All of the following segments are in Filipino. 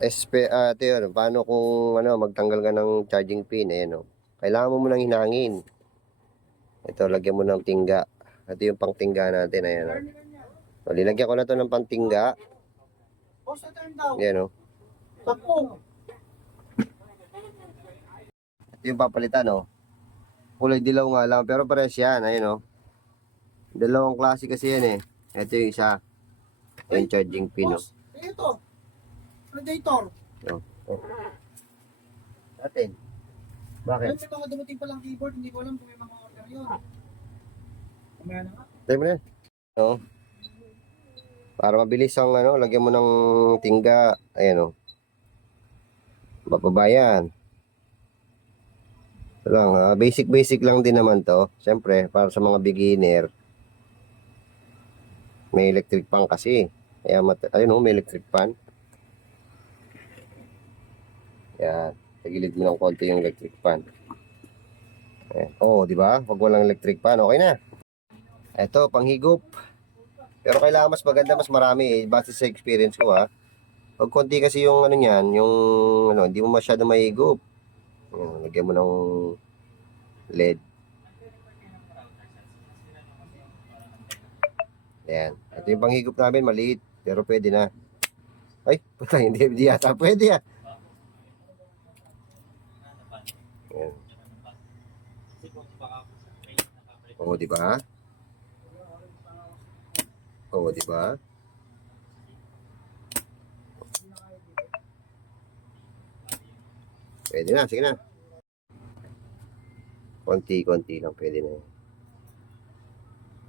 ito yun, paano kung magtanggal ka ng charging pin, ayan o. Kailangan mo munang hinangin. Ito, lagyan mo ng tingga. Ito yung pangtingga natin, ayan o. So, linagyan ko na to ng pangtingga. Ayan o. Ito yung papalitan o. Kulay dilaw nga lang, pero pares yan, ayan o. Dalawang klase kasi yan eh. Ito yung isa. Yung charging pin o. Ito. Predator. Atin. Bakit? May mga dumating palang keyboard, hindi ko alam kung may mga order yun. Kumaya na nga. Tayo mo na. No? Para mabilis ang lagyan mo ng tingga. Ayan o. Babayan. Ito lang, basic lang din naman to. Siyempre, para sa mga beginner. May electric fan kasi. Kaya ayun o, may electric fan. Yan. Tagilid mo ng konti yung electric fan. Di ba? Pag walang electric fan, okay na. Ito, panghigop. Pero kailangan mas maganda, mas marami base sa experience ko ha. Pag konti kasi yung niyan, yung hindi mo masyado mahigop. Lagyan mo ng LED. Ayan. Ito yung panghigop namin, maliit. Pero pwede na. Ay, patay, hindi yata. Pwede ah. Ayan. Di ba? Di ba? Pwede na, sige na. Konti-konti lang pwede na yun.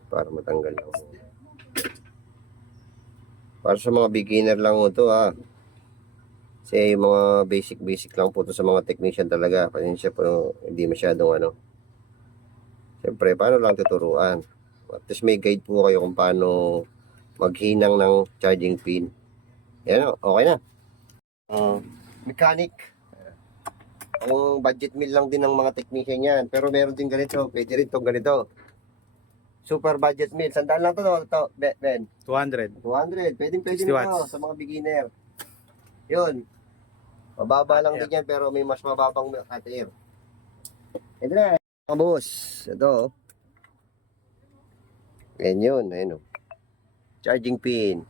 Para matanggal lang. Para sa mga beginner lang ito ha. Kasi yung mga basic lang po ito sa mga technician talaga. Pasensya po, hindi masyadong Siyempre, paano lang tuturuan. At least may guide po kayo kung paano maghinang ng charging pin. Yan o, okay na. Mechanic. Ang budget meal lang din ng mga technician yan. Pero meron din ganito. Pwede rin itong ganito. Super budget meal. Sandaan lang to Ben. 200. 200. Pwede nito sa mga beginner. Yun. Mababa lang din yan pero may mas mababang hot air. Ito na. Mga boss. Ito. Yan yun. Ayun o. Charging pin.